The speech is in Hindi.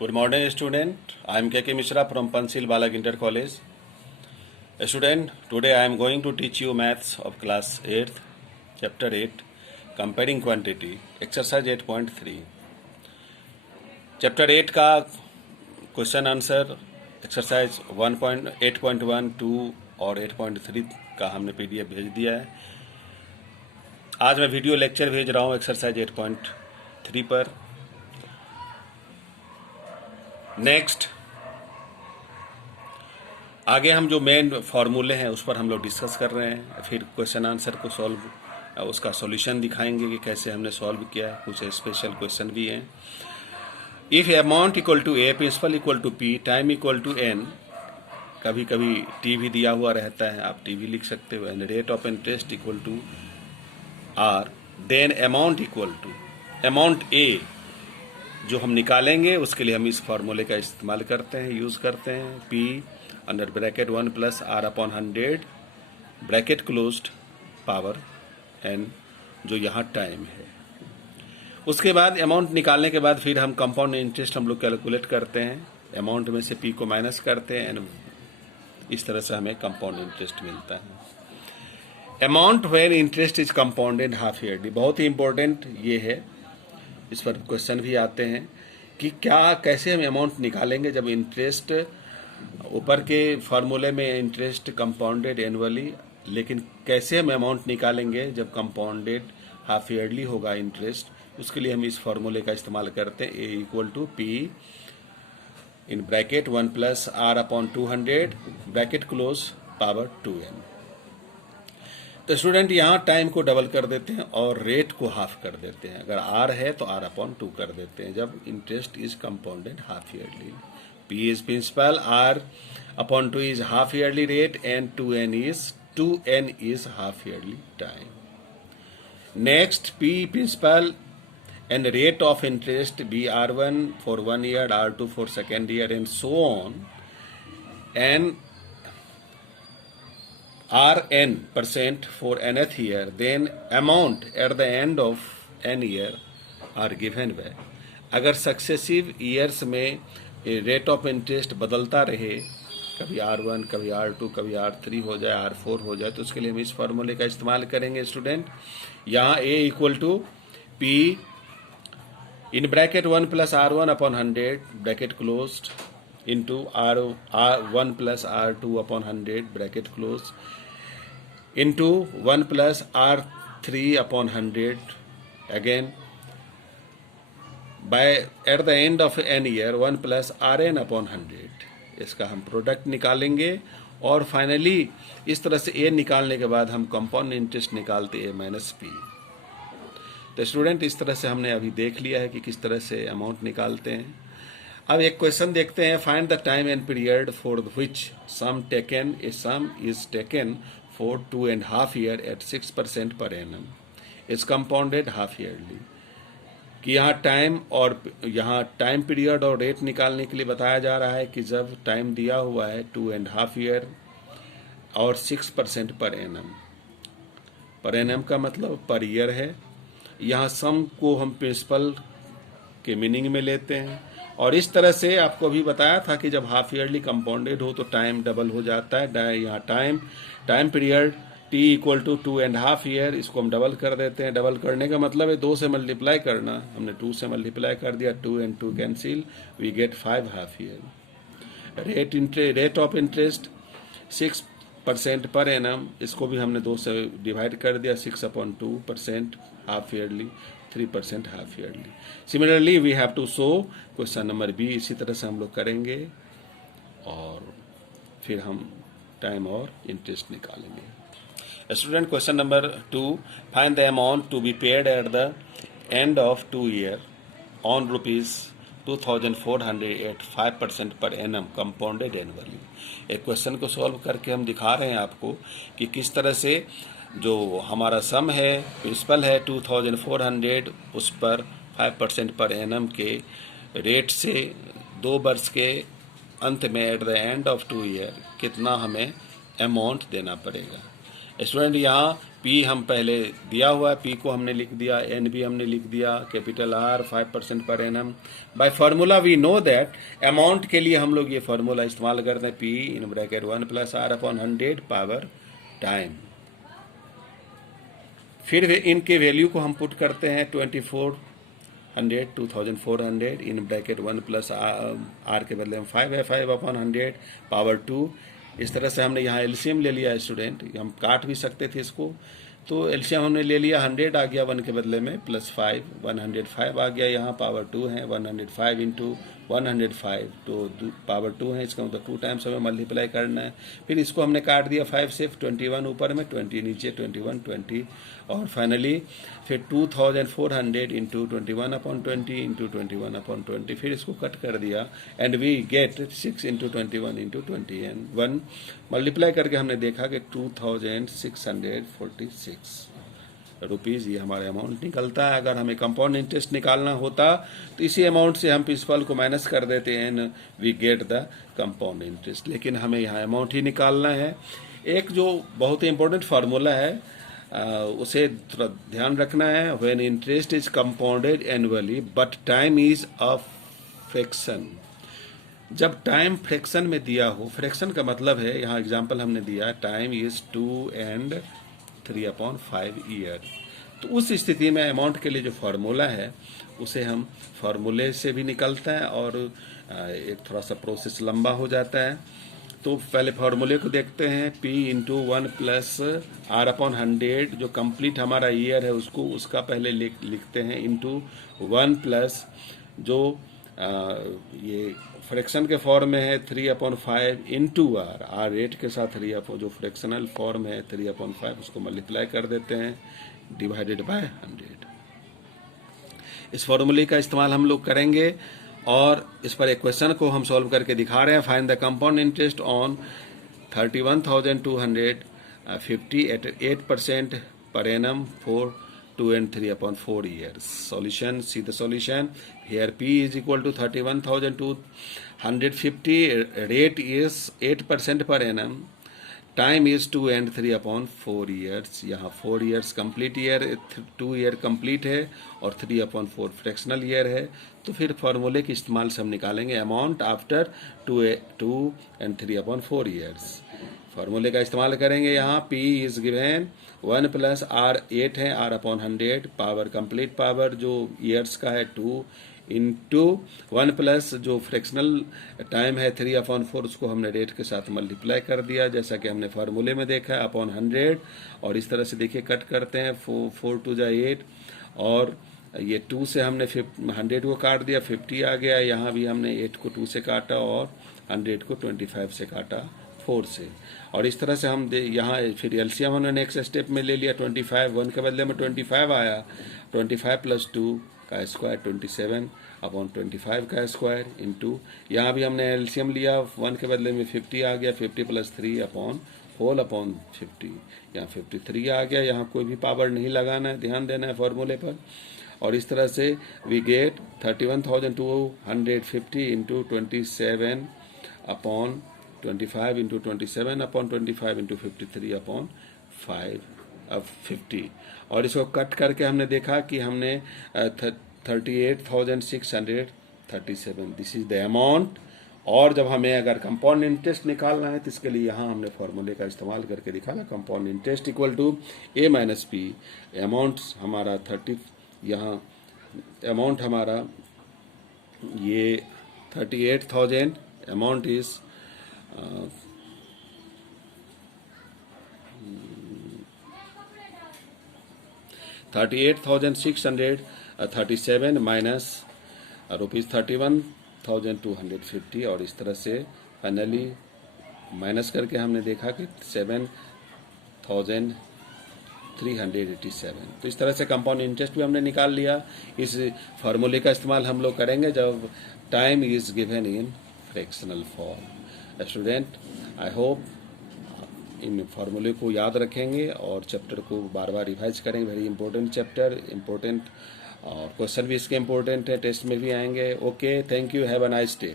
Good morning, student. I am K.K. Mishra from Pansil Balak Inter College. Student, today I am going to teach you maths of class 8th, chapter 8, comparing quantity, exercise 8.3. Chapter 8 का क्वेश्चन आंसर एक्सरसाइज 1.8.1, 2 और 8.3 का हमने पीडीएफ भेज दिया है। आज मैं वीडियो लेक्चर भेज रहा हूँ एक्सरसाइज 8.3 पर। नेक्स्ट आगे हम जो मेन फार्मूले हैं उस पर हम लोग डिस्कस कर रहे हैं। फिर क्वेश्चन आंसर को सॉल्व, उसका सॉल्यूशन दिखाएंगे कि कैसे हमने सॉल्व किया है। कुछ स्पेशल क्वेश्चन भी हैं। If amount equal to A, principal equal to P, time equal to N, कभी कभी टी भी दिया हुआ रहता है, आप टी भी लिख सकते हो, and rate of interest equal to R, then amount equal to amount A जो हम निकालेंगे उसके लिए हम इस फार्मूले का इस्तेमाल करते हैं, यूज करते हैं। P under bracket 1 plus R upon 100 bracket closed power N, जो यहाँ टाइम है। उसके बाद अमाउंट निकालने के बाद फिर हम कंपाउंड इंटरेस्ट हम लोग कैलकुलेट करते हैं, अमाउंट में से पी को माइनस करते हैं, एंड इस तरह से हमें कंपाउंड इंटरेस्ट मिलता है। Amount when interest is compounded half yearly, बहुत ही इंपॉर्टेंट ये है, इस पर क्वेश्चन भी आते हैं कि क्या कैसे हम अमाउंट निकालेंगे जब इंटरेस्ट, ऊपर के फार्मूले में इंटरेस्ट कंपाउंडेड एनुअली, लेकिन कैसे हम अमाउंट निकालेंगे जब कंपाउंडेड हाफ ईयरली होगा इंटरेस्ट। उसके लिए हम इस फार्मूले का इस्तेमाल करते हैं, A equal to P in bracket 1 plus R upon 200 bracket close power 2n। तो स्टूडेंट यहाँ टाइम को डबल कर देते हैं और रेट को हाफ कर देते हैं। अगर आर है तो आर अपॉन 2 कर देते हैं जब interest is compounded half yearly. P is principal, R upon 2 is half yearly rate, and 2n is half yearly time. Next P principal and rate of interest BR1 for 1 year, R2 for second year, and so on, and Rn% for nth year, then amount at the end of n year are given by। अगर सक्सेसिव ईयर्स में रेट ऑफ इंटरेस्ट बदलता रहे, कभी R1 कभी R2 कभी R3 हो जाए, R4 हो जाए, तो उसके लिए हम इस फार्मूले का इस्तेमाल करेंगे स्टूडेंट। यहाँ A equal to P in bracket 1 plus R1 upon 100 bracket closed into R1 plus R2 upon 100 bracket closed into 1 plus R3 upon 100 again by at the end of n year 1 plus Rn upon 100। इसका हम प्रोडक्ट निकालेंगे और फाइनली इस तरह से ए निकालने के बाद हम कंपाउंड इंटरेस्ट निकालते ए माइनस पी। तो स्टूडेंट इस तरह से हमने अभी देख लिया है कि किस तरह से अमाउंट निकालते हैं। अब एक क्वेश्चन देखते हैं, find the time and period for which sum is taken for 2.5 year at 6% per annum is compounded half yearly. कि यहाँ टाइम और यहाँ टाइम पीरियड और रेट निकालने के लिए बताया जा रहा है कि जब टाइम दिया हुआ है 2.5 ईयर और 6% पर एनम का मतलब पर ईयर है। यहाँ सम को हम प्रिंसिपल के मीनिंग में लेते हैं, और इस तरह से आपको अभी बताया था कि जब हाफ ईयरली कंपाउंडेड हो तो टाइम डबल हो जाता है। यहाँ time period T equal to 2.5 year, इसको हम डबल कर देते हैं। डबल करने का मतलब है 2 से मल्टीप्लाई करना, हमने 2 से मल्टीप्लाई कर दिया, 2 and 2 cancel, we get 5 half year. Rate of interest 6% per annum, इसको भी हमने 2 से डिवाइड कर दिया, 6/2% half yearly, 3% half yearly. Similarly we have to show question number B, इसी तरह से हम लोग करेंगे और फिर हम टाइम और इंटरेस्ट निकालेंगे। Student question number 2, find the amount to be paid at the end of 2 year on ₹2400 at 5% per annum compounded annually. एक क्वेश्चन को सॉल्व करके हम दिखा रहे हैं आपको कि किस तरह से जो हमारा सम है, प्रिंसिपल है 2400, उस पर 5% पर एनम के रेट से 2 वर्ष के अंत में eight the end of 2 year कितना हमें अमाउंट देना पड़ेगा। स्टूडेंट यहाँ पी हम पहले दिया हुआ है, पी को हमने लिख दिया, एन भी हमने लिख दिया, capital R 5% per annum. By formula we know that amount के लिए हम लोग ये फार्मूला इस्तेमाल करते हैं, P in bracket 1 + r upon 100 power time. फिर इनके वैल्यू को हम पुट करते हैं 2400 इन ब्रैकेट 1 + आर के बदले में 5 है, 5 अपॉन 100 पावर 2। इस तरह से हमने यहाँ एलसीएम ले लिया स्टूडेंट, हम काट भी सकते थे इसको, तो एलसीएम हमने ले लिया, 100 आ गया 1 के बदले में +5, 105 आ गया, यहाँ पावर 2 है, 105 इंटू 105 तो पावर 2 है, इसका मतलब 2 टाइम्स हमें मल्टीप्लाई करना है। फिर इसको हमने काट दिया 5 से, 21 ऊपर में, 20 नीचे, 21, 20 और फाइनली फिर 2400 इंटू 21/20 इंटू 21/20, फिर इसको कट कर दिया and we get 6 into 21 into 21 multiply करके हमने देखा कि 2646 रुपीज़ ये हमारा अमाउंट निकलता है। अगर हमें कंपाउंड इंटरेस्ट निकालना होता तो इसी अमाउंट से हम प्रिंसिपल को माइनस कर देते हैं and we get the compound interest, लेकिन हमें यहाँ अमाउंट ही निकालना है। एक जो बहुत ही इंपॉर्टेंट फार्मूला है उसे थोड़ा ध्यान रखना है, when interest is compounded annually but time is a fraction. जब टाइम फ्रैक्शन में दिया हो, फ्रैक्शन का मतलब है, यहाँ एग्जांपल हमने दिया टाइम इज 2 and 3/5 ईयर, तो उस स्थिति में अमाउंट के लिए जो फार्मूला है उसे हम फार्मूले से भी निकलता है और एक थोड़ा सा प्रोसेस लंबा हो जाता है। तो पहले फार्मूले को देखते हैं, P इंटू 1 + R/100 जो कंप्लीट हमारा ईयर है उसको, उसका पहले लिखते हैं, इंटू 1 प्लस जो ये फ्रैक्शन के फॉर्म में है 3/5 इंटू आर रेट के साथ 3 जो फ्रैक्शनल फॉर्म है 3/5 उसको मल्टीप्लाई कर देते हैं डिवाइडेड बाय 100। इस फॉर्मूले का इस्तेमाल हम लोग करेंगे और इस पर एक क्वेश्चन को हम सॉल्व करके दिखा रहे हैं। Find the compound interest on 31,250 at 8% per annum for 2 and 3/4 years. Solution, see the solution. Here P is equal to 31,250. Rate is 8% per annum. Time is 2 and 3/4 years. यहाँ 4 years complete year, 2 year complete है और 3/4 fractional year है। तो फिर फार्मूले के इस्तेमाल से हम निकालेंगे अमाउंट आफ्टर 2 and 3/4 years। फार्मूले का इस्तेमाल करेंगे, यहाँ P इज गिवन 1 + R 8 है, R/100 पावर कंप्लीट पावर जो ईयर्स का है 2 इंटू 1 प्लस जो फ्रैक्शनल टाइम है 3/4 उसको हमने रेट के साथ मल्टीप्लाई कर दिया जैसा कि हमने फार्मूले में देखा अपॉन 100। और इस तरह से देखिए कट करते हैं 4 2 जा 8 और ये 2 से हमने 100 को काट दिया 50 आ गया। यहाँ भी हमने 8 को 2 से काटा और 100 को 25 से काटा 4 से। और इस तरह से हम यहाँ फिर एलसीएम हमने नेक्स्ट स्टेप में ले लिया 25 1 के बदले में 25 आया 25 + 2 का स्क्वायर 27/25 का स्क्वायर इंटू यहाँ भी हमने एलसीएम लिया 1 के बदले में 50 आ गया 50 + 3/4/50 यहाँ 53 आ गया। यहाँ कोई भी पावर नहीं लगाना है, ध्यान देना है फॉर्मूले पर। और इस तरह से we get 31,250 into 27/25 into 27/25 into 53/5/50। और इसको कट करके हमने देखा कि हमने 38,637 दिस इज द अमाउंट। और जब हमें अगर कंपाउंड इंटरेस्ट निकालना है तो इसके लिए यहाँ हमने फॉर्मूले का इस्तेमाल करके दिखा था compound interest equal to A - P। Amount हमारा 30 यहाँ अमाउंट हमारा ये 38,000 अमाउंट इज 38,637 माइनस ₹31,250 और इस तरह से फाइनली माइनस करके हमने देखा कि 7,387। तो इस तरह से कंपाउंड इंटरेस्ट भी हमने निकाल लिया। इस फार्मूले का इस्तेमाल हम लोग करेंगे जब time is given in fractional form. Student I hope इन फार्मूले को याद रखेंगे और चैप्टर को बार बार रिवाइज करेंगे। वेरी इंपॉर्टेंट चैप्टर, इंपॉर्टेंट और क्वेश्चन भी इसके इंपॉर्टेंट है, टेस्ट में भी आएंगे। Okay, thank you, have a nice day.